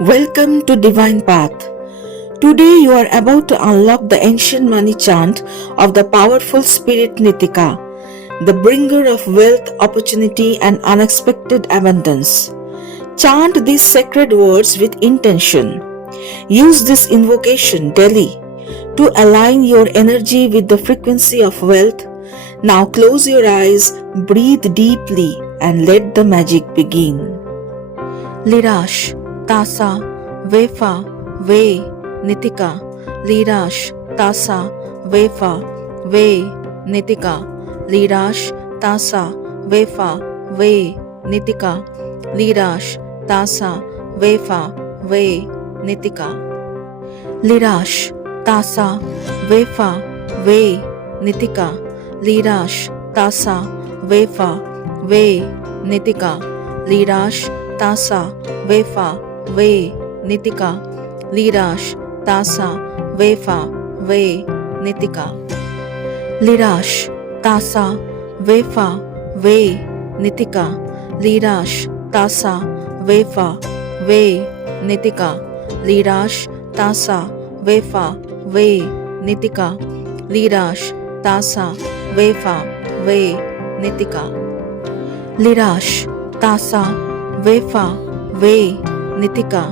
Welcome to Divine Path. Today you are about to unlock the ancient money chant of the powerful spirit Nitika, the bringer of wealth, opportunity, and unexpected abundance. Chant these sacred words with intention. Use this invocation daily to align your energy with the frequency of wealth. Now close your eyes, breathe deeply, and let the magic begin. Lirash, Tasa, Vefa, Ve, Nitika, Lirash, Tasa, Vefa, Ve, Nitika, Lirash, Tasa, Vefa, Ve, Nitika, Lirash, Tasa, Vefa, Ve, Nitika. Lirash, Tasa, Vefa, Ve, Nitika, Lirash, Tasa, Vefa, Ve, Nitika, Lirash, Tasa, Vefa, Ve, Nitika, Lirash, Tasa, Vefa, Ve, Nitika. Lirash, Tasa, Vefa, Ve, Nitika, Lirash, Tasa, Vefa, Ve, Nitika, Lirash, Tasa, Vefa, Ve, Nitika, Lirash, Tasa, Vefa, Ve, Nitika. Lirash, Tasa, Vefa, Ve, Nitika,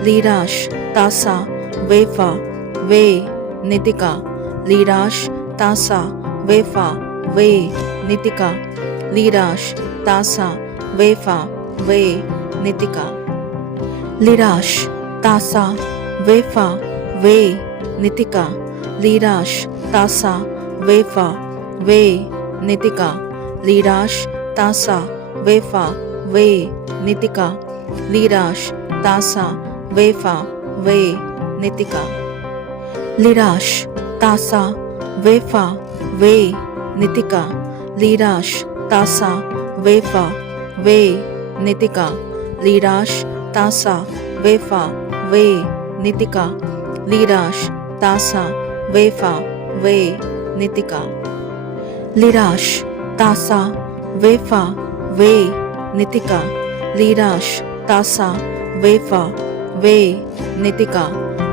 Lirash, Tasa, Vefa, Ve, Nitika, Lirash, Tasa, Vefa, Ve, Nitika, Lirash, Tasa, Vefa, Ve, Nitika. Lirash, Tasa, Vefa, Ve, Nitika, Lirash, Tasa, Vefa, Ve, Nitika, Lirash, Tasa, Vefa, Ve, Nitika, Lirash, Tasa, Vefa, Ve, Nitika. Lirash, Tasa, Vefa, Ve, Nitika, Lirash, Tasa, Vefa, Ve, Nitika, Lirash, Tasa, Vefa, Ve, Nitika, Lirash, Tasa, Vefa, Ve, Nitika. Lirash, Tasa, Vefa, Ve, Nitika, Lirash, Tasa, Vefa, Ve, Nitika,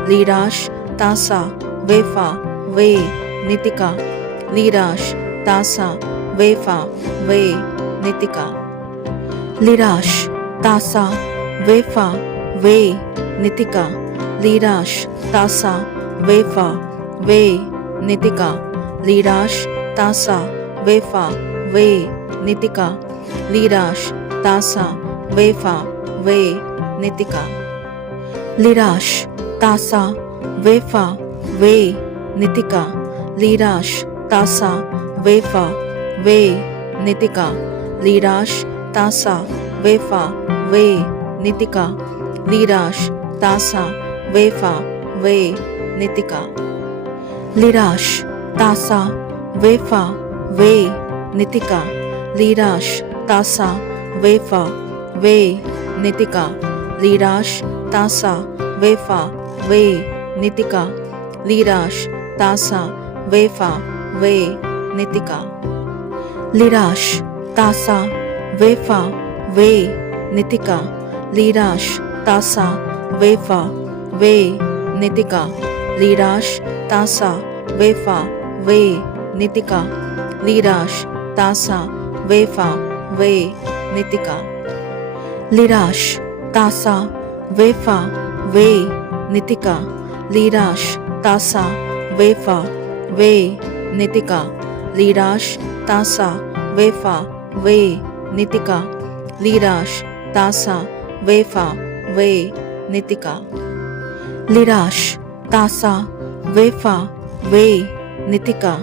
Lirash, Tasa, Vefa, Ve, Nitika, Lirash, Tasa, Vefa, Ve, Nitika. Lirash, Tasa, Vefa, Ve, Nitika, Lirash, Tasa, Vefa, Ve, Nitika, Lirash, Tasa, Vefa, Ve, Nitika, Lirash, Tasa, Vefa, Ve, Nitika. Lirash, Tasa, Vefa, Ve, Nitika, Lirash, Tasa, Vefa, Ve, Nitika, Lirash, Tasa, Vefa, Ve, Nitika, Lirash, Tasa, Vefa, Ve, Nitika. Lirash, Tasa, Vefa, Ve, Nitika, Lirash, Tasa, Vefa, Ve, Nitika, Lirash, Tasa, Vefa, Ve, Nitika, Lirash, Tasa, Vefa, Ve, Nitika. Lirash, Tasa, Vefa, Ve, Nitika, Lirash, Tasa, Vefa, Ve, Nitika, Lirash, Tasa, Vefa, Ve, Nitika, Lirash, Tasa, Vefa, Ve, Nitika. Lirash, Tasa, Vefa, Ve, Nitika, Lirash, Tasa, Vefa, Ve, Nitika, Lirash, Tasa, Vefa, Ve, Nitika, Lirash, Tasa, Vefa, Ve, Nitika. Lirash, Tasa, Vefa, Ve, Nitika,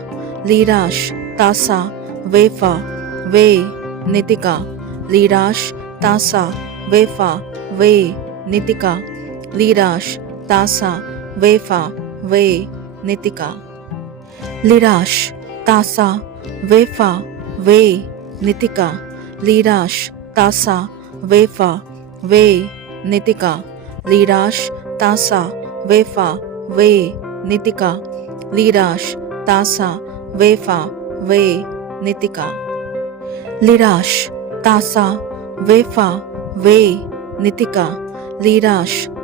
Lirash, Tasa, Vefa, Ve, Nitika, Lirash, Tasa, Vefa, Ve, Nitika, Lirash, Tasa, Vefa, Ve, Nitika. Lirash, Tasa, Vefa, Ve, Nitika, Lirash, Tasa, Vefa, Ve, Nitika, Lirash, Tasa, Vefa, Ve, Nitika, Lirash, Tasa, Vefa, Ve, Nitika. Lirash, Tasa, Vefa, Ve, Nitika, Lirash,